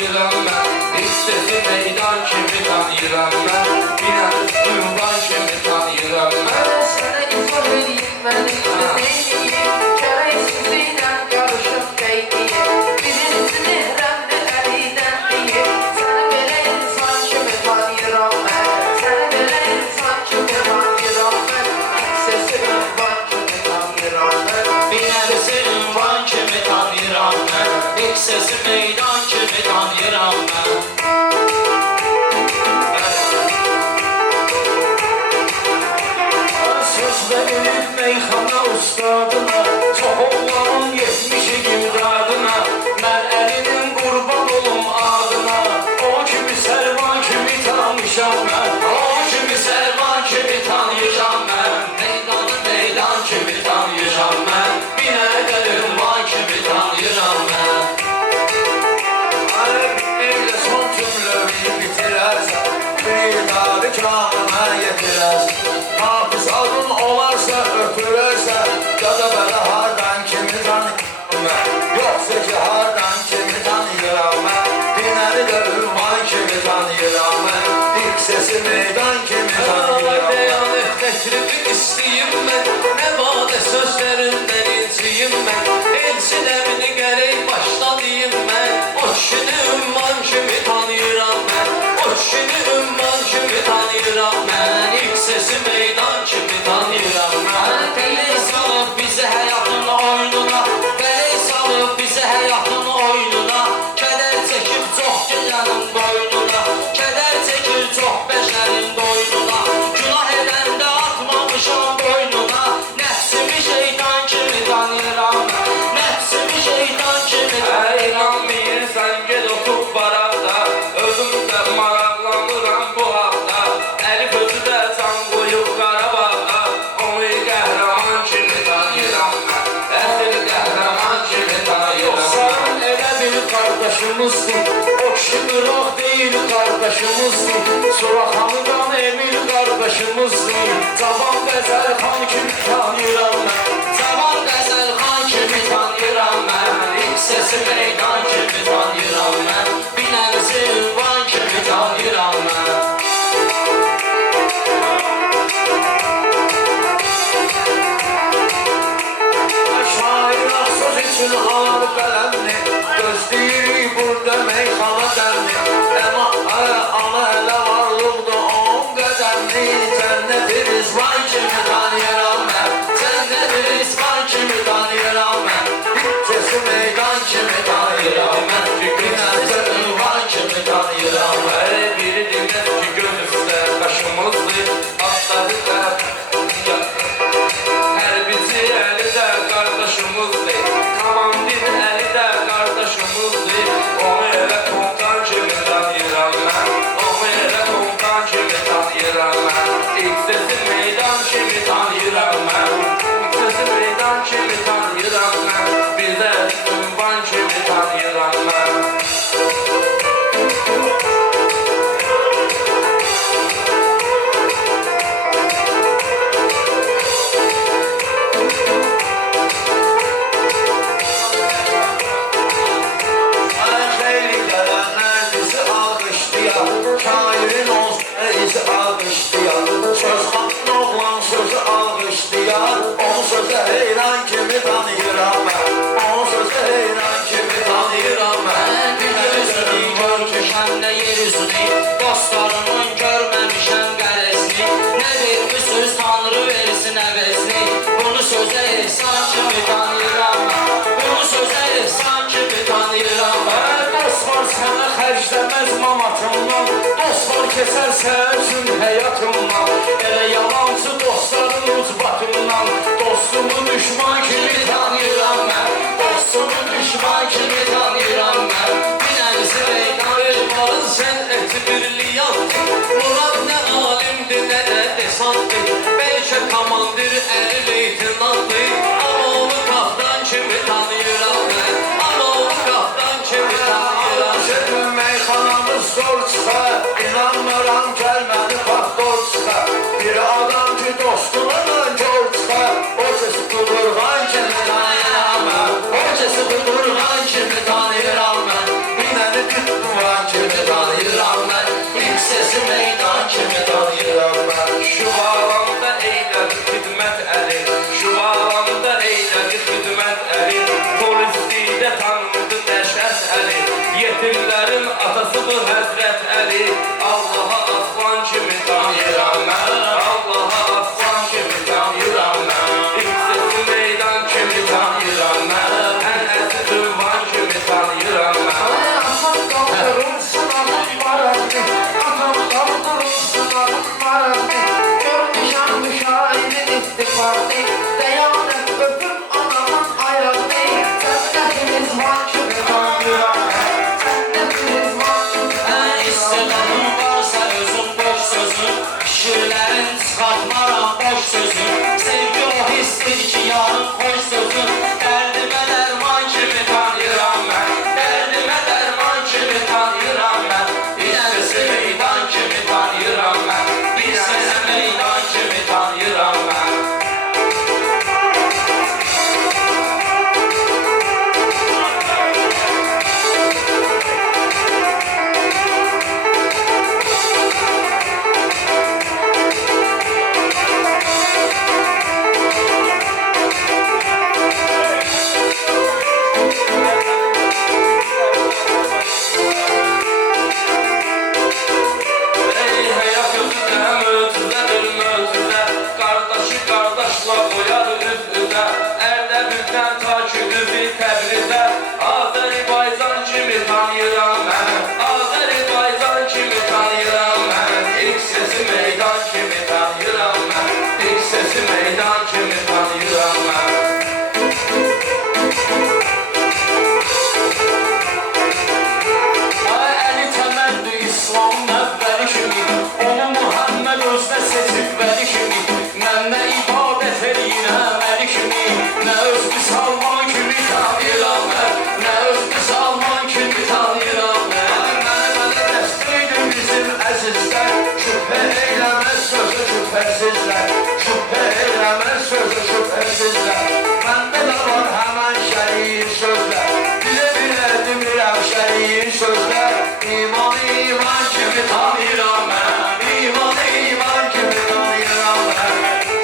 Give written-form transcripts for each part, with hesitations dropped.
tanıyıram mən. İlk səsi meydan kimi tanıyıram mən. Binən ünvan kimi tanıyıram mən. Sənə izah edeyim, mən necə neyliyim, gərəksizliklə qarışıb beyniyim. Birincisi nehrəmli əlidən deyim, sənə belə insan kimi tanıyıram mən. Sənə belə insan kimi tanıyıram mən. Səsi ünvan kimi tanıyıram mən. Binərisi ünvan kimi tanıyıram mən. İlk səsi meydan kimi tanıyıram mən. Sözlə ölüb meyxana ustadına, çox oğlanın 70'i imdadına. Mən əlinin qurban olum adına, o kimi sərvan kimi tanışam mən. O kimi sərvan kimi tanıyacam mən. Meydanı meydan kimi tanıyacam mən. Binə də ünvan kimi tanıyıram mən. Elə son cümləmi bitirərsən, bir dadı kamına yetirərsən. Hafız adın olarsa öpürərsən, ya da belə hardan kimi tanıyıram mən. Yoxsa ki hardan kimi tanıyıram mən. Binəni də ünvan kimi tanıyıram mən. İlk səsi meydan kimi tanıyıram mən. Beyan etməkribi istəyim mən. Nə vadə sözlərindən inciyim mən. Elçilərini gərək başlayayım mən. O kişini ünvan kimi tanıyıram mən. O kişini ünvan kimi tanıyıram mən. İlk səsi meydan kimi tanıyıram mən. Bələk salıb bizi həyatın oyununa. Bələk salıb bizi həyatın oyununa. Kədər çəkib çox gecənin boynuna. Kədər çəkir çox bəşərin boynuna. Günah edəndə atmamışam boynuna. Nəfsimi şeytan kimi tanıyıram mən. Nəfsimi şeytan kimi tanıyıram. İnanmıyırsan gel otup baraqda, özüm də maraqlanıram bu haqda. Əlif özü də can qoyub Qarabağda, onu qəhrəman kimi tanıyıram mən. Əsl qəhrəman kimi tanıyıram mən. Sən elə bir qardaşımızdır, o kişi qıraq deyil qardaşımızdır. Suraxanıdan emir qardaşımızdır. Cavan Qəzəlxan kimi tanıyıram mən. Cavan Qəzəlxan kimi tanıyıram mən. İlk səsi meydan kimi tanıyıram mən. Binərisi ünvan kimi tanıyıram mən. Şair söz için alır qələmni, gözləyirik burada meyxana dəlni. Amma elə varlıqda on qədəmni, cənnət-i rizvan kimi tanıyıram mən. Cənnət-i rizvan kimi tanıyıram mən. Səsi meydan kimi tanıyıram mən. Binərisi ünvan kimi tanıyıram mən. Biri dinləz ki gözümüzdə başımızdır, atladı da hərbici əli də qardaşımızdır, komandir əli də qardaşımızdır. Onu elə tonqan kimi tanıyıram mən, onu elə tonqan kimi tanıyıram mən. İlk səsi meydan kimi tanıyıram mən, ilk səsi meydan kimi tanıyıram mən. Bir də ünvan kimi tanıyıram mən. Xeyli gələnlər bizi alqışlayar, şairin olsun izi alqışlayar. Söz xanın oğlan sözü alqışlayar, onun sözü heyran kimi tanıyıram mən. Onun sözü heyran kimi tanıyıram mən. Bir gözünü görmüşəm nə yer üzünü, dostlarımın görməmişəm qərəzini. Nə vermişsiniz Tanrı versin əvəzini. Bunu sözə ehsan kimi tanıyıram mən. Bunu sözə ehsan kimi tanıyıram mən. Dost var sənə xərcləməz mamatımdan, dost var kəsər səhərsin həyatımdan. Elə yalancı dostların ucbatımdan, dostumu düşman kimi tanıyıram mən. Dostumu düşman kimi tanıyıram mən. Binərisi meydan vermaz sən eti birliyattır. Murad nə alimdir nə də desantdır. Bəlkə komandir əli leytinantdır. Amma onu qaptan kimi tanıyıram mən. Amma onu qaptan kimi tanıyıram mən. Şəkil meyxanamız zor çıxar, inanmıram gəlməni bax dor çıxar. Bir adam ki dostuna kör çıxar, o kəsi qudurğan kimi tanıyıram mən. O kəsi qudurğan kimi tanıyıram mən. Binəni tutma Yetimlerin atası bu Hazret Ali. Allah'a aslan kimi tanıyıram ben. Allah'a aslan kimi tanıyıram ben. İksesi meydan kimi tanıyıram ben. Enesi tüvan kimi tanıyıram ben. Atam kaldırılsın adım var abi. Atam kaldırılsın adım var abi. Görmüşem müşahirin istifadi. Deyanet öpüp anamın ayağını. Sende prizman kimi tanıyıram ben. Sende prizman kimi İstedadın varsa özün boş sözün, şiirlerin çıkartmaram boş sözün. Sevgi o histir ki yarın hoş sözün. Derdime derman kimi tanıyıram ben. Derdime derman kimi tanıyıram ben. İstesi meydan kimi tanıyıram ben. İstesi meydan kimi tanıyıram ben. Ey hayat özüne möcüzedir möcüze. Kardeşi kardeşla koyar üz üze. Erdebülden ta ki düzü Təbrizə. Azərbaycan kimi tanıyıram mən. Azərbaycan kimi tanıyıram mən. İlk sesi meydan kimi tanıyıram mən. İlk sesi meydan kimi tanıyıram mən. Ay Əli təməlli İslamın əvvəli kimi, onu Muhammed özünə seçib vəli kimi. Mən nə ibadət eləyirəm əli kimi, nə öz müsəlman kimi tanıyıram mən, nə öz müsəlman kimi tanıyıram mən. Mənə dəstəkdir bizim əzizlər. Şübhə eyləməz sözü şübhəsizlər. Şübhə eyləməz sözü şübhəsizlər. Məndə də var həmən şərii sözlər. Bilə demirəm şərii sözlər. İmanı iman kimi tanıyıram mən. İmanı iman kimi tanıyıram mən.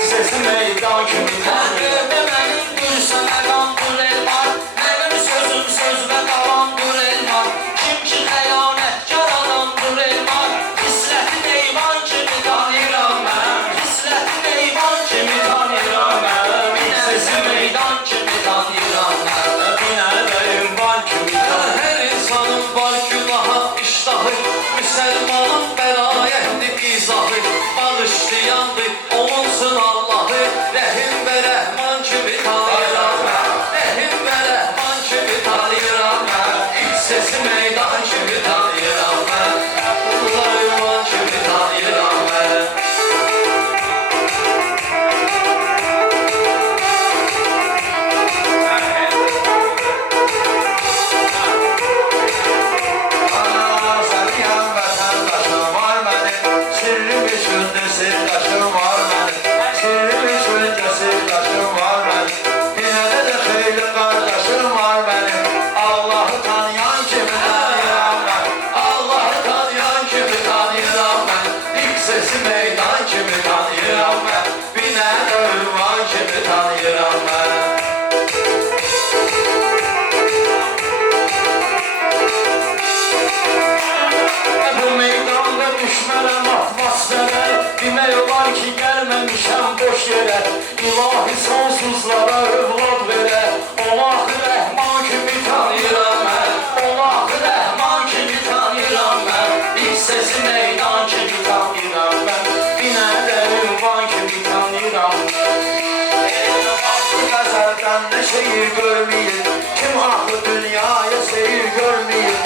Sesi meydan kimi tanıyıram. Hər mənim gülsə məqam qul elmar, mənim sözüm sözümə qalandır elmar. Kim ki xəyanətkar adamdır elmar, xisləti eyvan kimi tanıyıram mən. Xisləti eyvan kimi tanıyıram mən. Sesi meydan kimi tanıyıram mən. Binə də ünvan kimi tanıyıram. Her insanın var günaha iştahı. Müslümanın bəlayətli izahı. Bağışlayandır olunsun Allahı. Rəhim və rəhman kimi tanıyıram mən. Rəhim və rəhman kimi tanıyıram mən. İlk sesi meydan kimi tanıyıram mən. Ünvan kimi tanıyıram mən. Azərbaycan vətəndaşım var mənim. Sirrim içində sirdaşım var mənim. Sirrim içində sirdaşım var mənim. Binədə də xeyli qardaşım var mənim. Allahı tanıyan kimi tanıyıram mən. Allahı tanıyan kimi tanıyıram mən. İlk sesi meydan kimi tanıyıram mən. Binədə ünvan kimi tanıyıram mən. Bu meydanda düşmənəm atmosferə, demək olar ki gəlməmişəm boş yerə. İlahi sonsuzlara övlad verə, Allah-ı Rəhman kimi tanıyıram mən. Allah-ı Rəhman kimi tanıyıram mən. İlk sesi meydan kimi tanıyıram mən. Binədə ünvan kimi tanıyıram mən. Qəzəldən nə şehir görməyir, kim ahlı dünyaya seyir görməyir.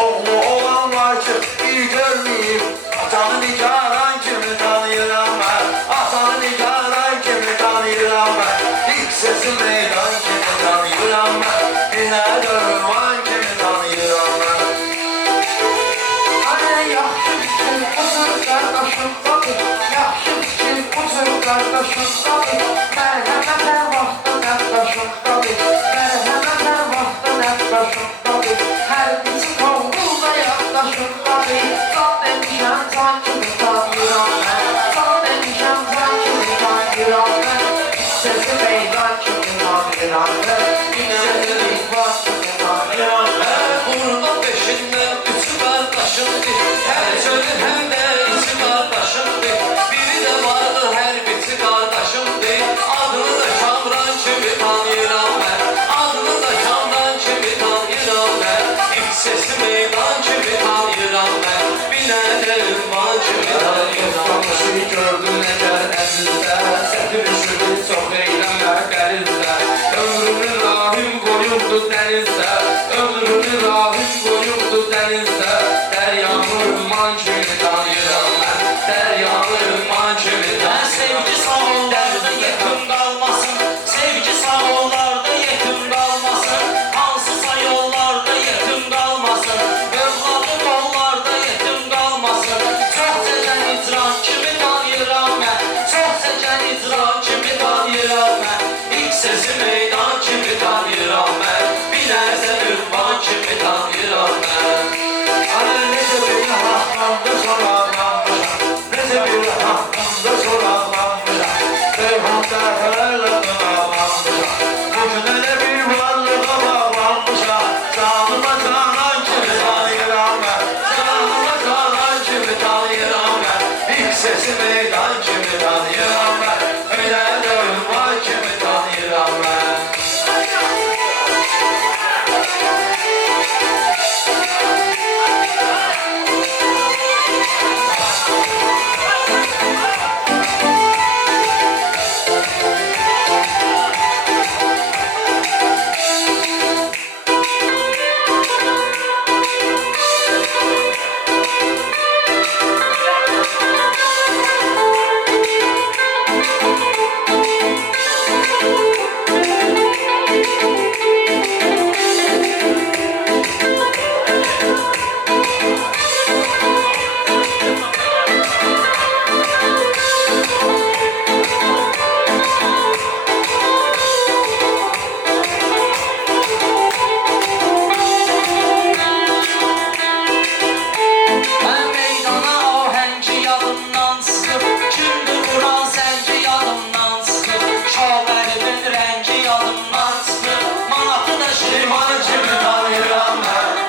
Oğlu olan var ki bir görməyir, atanı nigaran kimi tanıyıram mən. Atanı nigaran kimi tanıyıram mən. İlk sesi meydan kimi tanıyıram mən. Binə dönman kimi tanıyıram mən. Ay yaxşı fikir uzun qardaşım tabi. Yaxşı fikir uzun qardaşım tabi. Mərhəmət hər vaxtın əqdaşım tabi. Mərhəmət hər vaxtın əqdaşım tabi. Hər bizi qovulda yaqdaşım tabi. Can demişəm can kimi tanıyıram mən. Can demişəm can kimi tanıyıram mən. Sesi meydan kimi tanıyıram mən. Sesi meydan kimi tanıyıram mən. Burada beşin ki gördüm eğer əzizdə Səpilişini çox eyləmə qəlizdə Ömrünü rahim qoyubdu dənizdə Ömrünü rahim qoyubdu dənizdə Dəryanın man